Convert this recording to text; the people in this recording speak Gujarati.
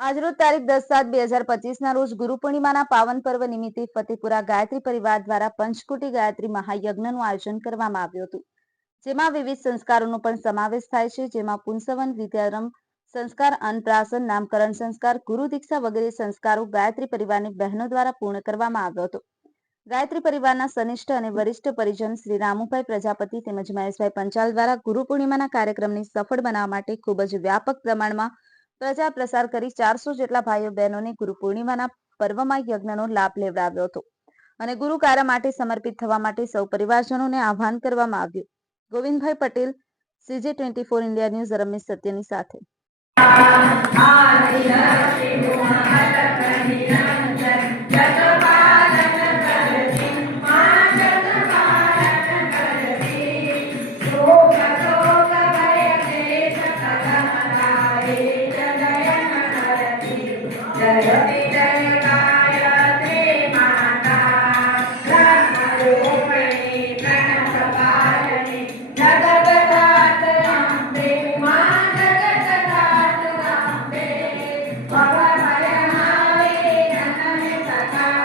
આજરોજ તારીખ 10/7/2025 રોજ ગુરુ પૂર્ણિમાના પાવન પર્વ નિમિત્તે ફતેપુરા ગાયત્રી પરિવાર દ્વારા પંચકોટી ગાયત્રી મહાયજ્ઞનું આયોજન કરવામાં આવ્યું હતું, જેમાં વિવિધ સંસ્કારોનો પણ સમાવેશ થાય છે, જેમાં પુંસવન, વિદ્યારંભ સંસ્કાર, અન્નપ્રાશન, નામકરણ સંસ્કાર, ગુરુ દીક્ષા વગેરે સંસ્કારો ગાયત્રી પરિવારની બહેનો દ્વારા પૂર્ણ કરવામાં આવ્યો હતો. ગાયત્રી પરિવારના સનિષ્ઠ અને વરિષ્ઠ પરિજન શ્રી રામુભાઈ પ્રજાપતિ તેમજ મહેશભાઈ પંચાલ દ્વારા ગુરુ પૂર્ણિમાના કાર્યક્રમને સફળ બનાવવા માટે ખૂબ જ વ્યાપક પ્રમાણમાં પ્રચાર પ્રસાર કરી 400 જેટલા ભાઈઓ બહેનોને ગુરુ પૂર્ણિમાના પર્વમાં યજ્ઞનો લાભ લેવડાવ્યો હતો અને ગુરુ કાર્ય માટે સમર્પિત થવા માટે સૌ પરિવારજનોને આહ્વાન કરવામાં આવ્યું. Govindbhai Patel, CJ24 India news, Ramesh સત્યની સાથે.